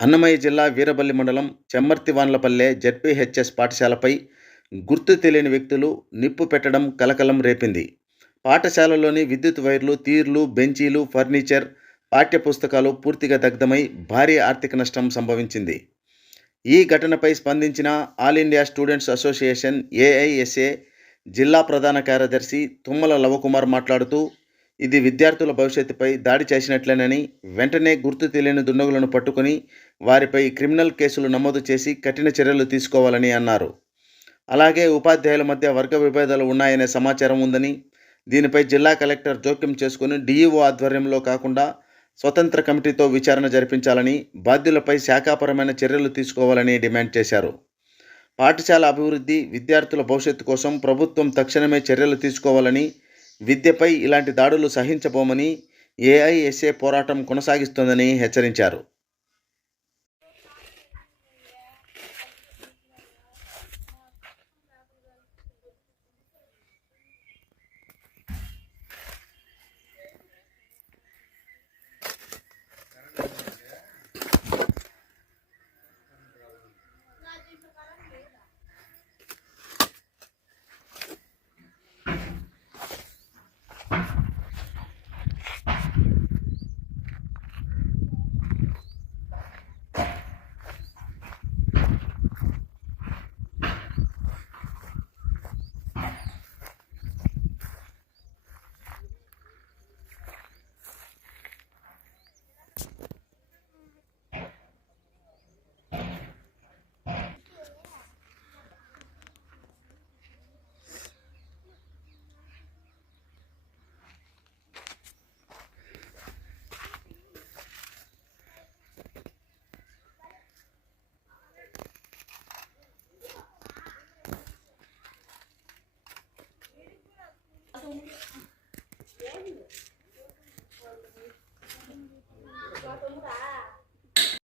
అన్నమయ్య జిల్లా వీరబల్లి మండలం చెమ్మర్తివాన్లపల్లె జెడ్పీహెచ్ఎస్ పాఠశాలపై గుర్తు తెలియని వ్యక్తులు నిప్పు పెట్టడం కలకలం రేపింది. పాఠశాలలోని విద్యుత్ వైర్లు తీర్లు బెంచీలు ఫర్నిచర్ పాఠ్యపుస్తకాలు పూర్తిగా దగ్ధమై భారీ ఆర్థిక నష్టం సంభవించింది. ఈ ఘటనపై స్పందించిన all India students association AISA జిల్లా ప్రధాన కార్యదర్శి తుమ్మల లవకుమార్ మాట్లాడుతూ ఇది విద్యార్థుల భవిష్యత్తుపై దాడి చేసినట్లేనని వెంటనే గుర్తు తెలియని దుండగులను పట్టుకొని వారిపై క్రిమినల్ కేసులు నమోదు చేసి కఠిన చర్యలు తీసుకోవాలని అన్నారు. అలాగే ఉపాధ్యాయుల మధ్య వర్గ విభేదాలు ఉన్నాయనే సమాచారం ఉందని దీనిపై జిల్లా కలెక్టర్ జోక్యం చేసుకుని డీఈఓ ఆధ్వర్యంలో కాకుండా స్వతంత్ర కమిటీతో విచారణ జరిపించాలని బాధ్యులపై శాఖాపరమైన చర్యలు తీసుకోవాలని డిమాండ్ చేశారు. పాఠశాల అభివృద్ధి విద్యార్థుల భవిష్యత్తు కోసం ప్రభుత్వం తక్షణమే చర్యలు తీసుకోవాలని విద్యపై ఇలాంటి దాడులు సహించబోమని ఏఐఎస్ఏ పోరాటం కొనసాగిస్తోందని హెచ్చరించారు. Thank you.